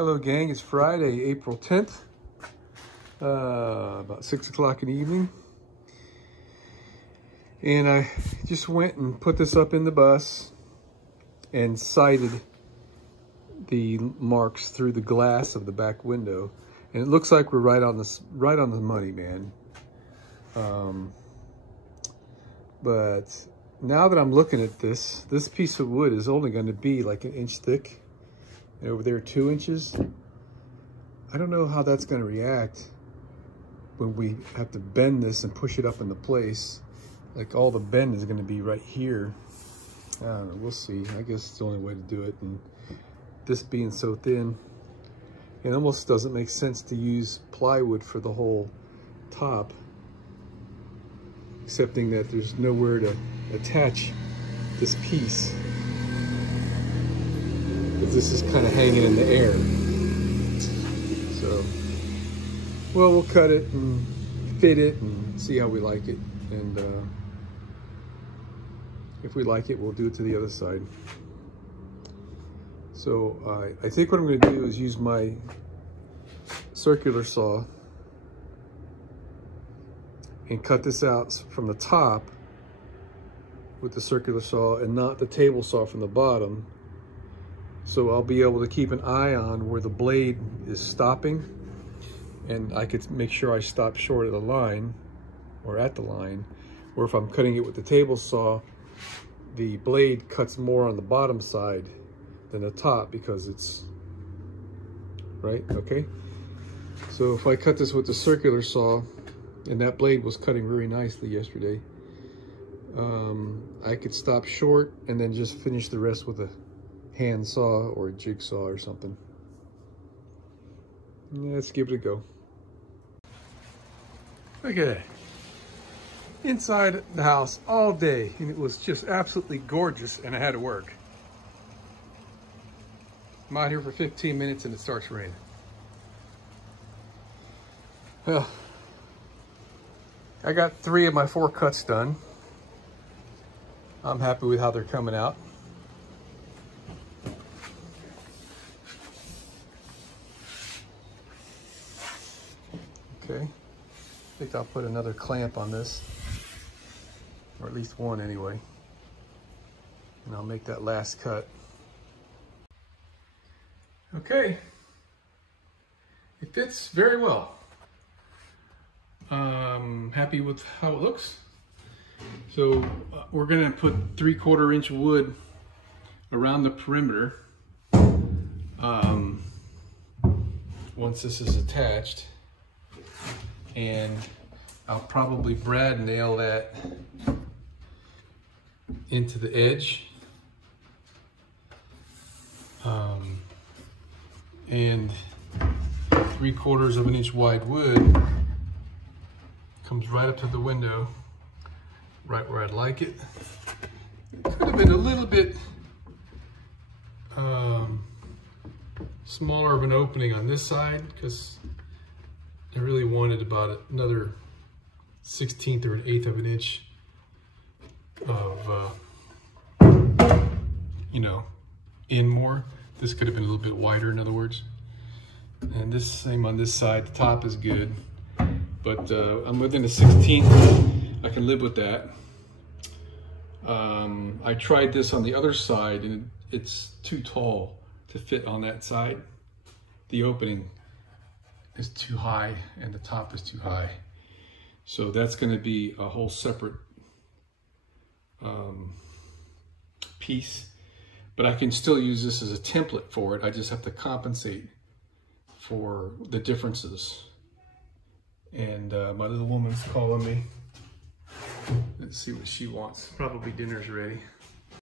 Hello gang, it's Friday, April 10th, about 6 o'clock in the evening. And I just went and put this up in the bus and sighted the marks through the glass of the back window. And it looks like we're right on the money, man. But now that I'm looking at this piece of wood is only going to be like an inch thick. And over there, 2 inches. I don't know how that's going to react when we have to bend this and push it up into place. Like all the bend is going to be right here. I don't know, we'll see. I guess it's the only way to do it. And this being so thin, it almost doesn't make sense to use plywood for the whole top, excepting that there's nowhere to attach this piece. This is kind of hanging in the air. So, well, we'll cut it and fit it and see how we like it. And if we like it, we'll do it to the other side. So I think what I'm going to do is use my circular saw and cut this out from the top with the circular saw and not the table saw from the bottom. So I'll be able to keep an eye on where the blade is stopping, and I could make sure I stop short of the line or at the line. Or if I'm cutting it with the table saw, the blade cuts more on the bottom side than the top because it's right. Okay, so if I cut this with the circular saw, and that blade was cutting very nicely yesterday, I could stop short and then just finish the rest with a hand saw or a jigsaw or something. Yeah, let's give it a go. Look at that. Inside the house all day, and it was just absolutely gorgeous, and I had to work. I'm out here for 15 minutes and it starts raining. Well, I got 3 of my 4 cuts done. I'm happy with how they're coming out. Okay, I think I'll put another clamp on this, or at least one anyway, and I'll make that last cut. Okay, it fits very well. Happy with how it looks. So we're gonna put 3/4 inch wood around the perimeter once this is attached. And I'll probably brad nail that into the edge. And 3/4 of an inch wide wood comes right up to the window, right where I'd like it. Could have been a little bit smaller of an opening on this side because I really wanted about another 1/16 or 1/8 of an inch of, you know, in more. This could have been a little bit wider, in other words. And this same on this side, the top is good, but I'm within a 1/16. I can live with that. I tried this on the other side, and it's too tall to fit on that side. The opening is too high and the top is too high. So that's going to be a whole separate piece, but I can still use this as a template for it. I just have to compensate for the differences. And my little woman's calling me. Let's see what she wants. Probably dinner's ready.